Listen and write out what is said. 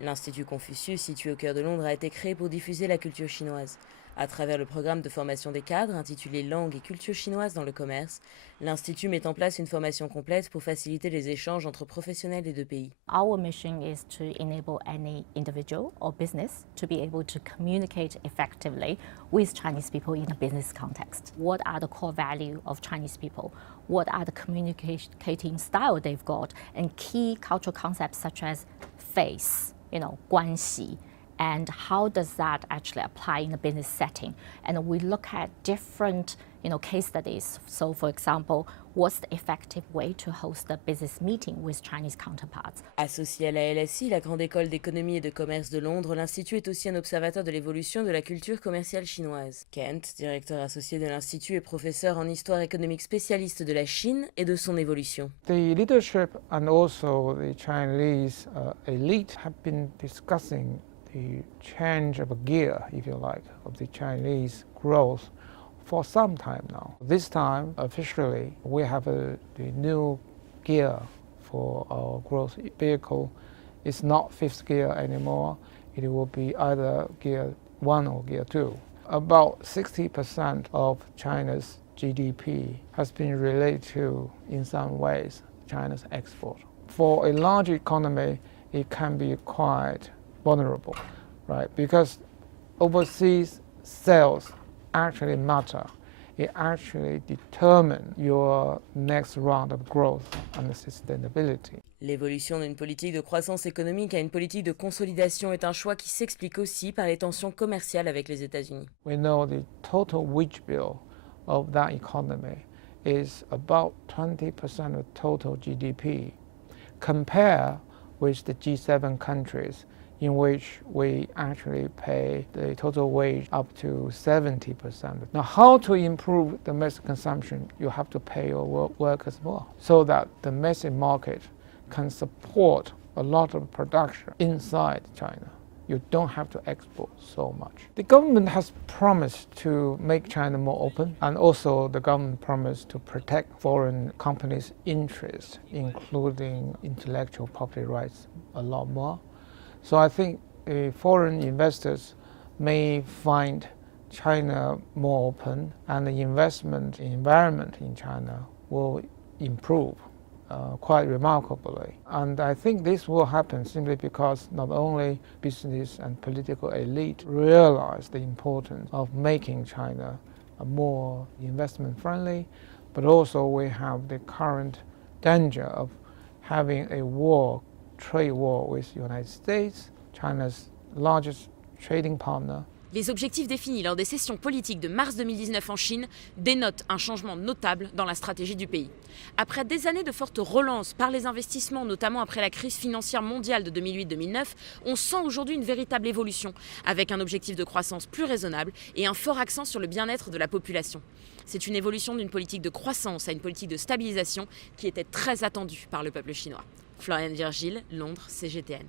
L'Institut Confucius, situé au cœur de Londres, a été créé pour diffuser la culture chinoise. À travers le programme de formation des cadres intitulé Langue et culture chinoise dans le commerce, l'Institut met en place une formation complète pour faciliter les échanges entre professionnels des deux pays. Our mission is to enable any individual or business to be able to communicate effectively with Chinese people in a business context. What are the core values of Chinese people? What are the communicating style they've got? And key cultural concepts such as face, 关系, and how does that actually apply in a business setting? And we look at different case studies. So for example, what's the effective way to host a business meeting with Chinese counterparts? Associé à la LSI, la Grande École d'économie et de commerce de Londres, l'Institut est aussi un observateur de l'évolution de la culture commerciale chinoise. Kent, directeur associé de l'Institut et professeur en histoire économique spécialiste de la Chine et de son évolution. The leadership and also the Chinese elite have been discussing the change of gear, if you like, of the Chinese growth for some time now. This time, officially, we have the new gear for our growth vehicle. It's not fifth gear anymore. It will be either gear 1 or gear 2. About 60% of China's GDP has been related to, in some ways, China's export. For a large economy, it can be quite vulnerable, right? Because overseas sales actually matter. It actually determines your next round of growth and sustainability. L'évolution d'une politique de croissance économique à une politique de consolidation est un choix qui s'explique aussi par les tensions commerciales avec les États-Unis. We know the total wage bill of that economy is about 20% of total GDP. Compare with the G7 countries, in which we actually pay the total wage up to 70%. Now, how to improve domestic consumption? You have to pay your workers more so that the domestic market can support a lot of production inside China. You don't have to export so much. The government has promised to make China more open, and also the government promised to protect foreign companies' interests, including intellectual property rights, a lot more. So I think foreign investors may find China more open, and the investment environment in China will improve quite remarkably. And I think this will happen simply because not only business and political elite realize the importance of making China more investment friendly, but also we have the current danger of having a trade war with the United States, China's largest trading partner. Les objectifs définis lors des sessions politiques de mars 2019 en Chine dénotent un changement notable dans la stratégie du pays. Après des années de forte relance par les investissements, notamment après la crise financière mondiale de 2008-2009, on sent aujourd'hui une véritable évolution, avec un objectif de croissance plus raisonnable et un fort accent sur le bien-être de la population. C'est une évolution d'une politique de croissance à une politique de stabilisation qui était très attendue par le peuple chinois. Floriane Virgile, Londres, CGTN.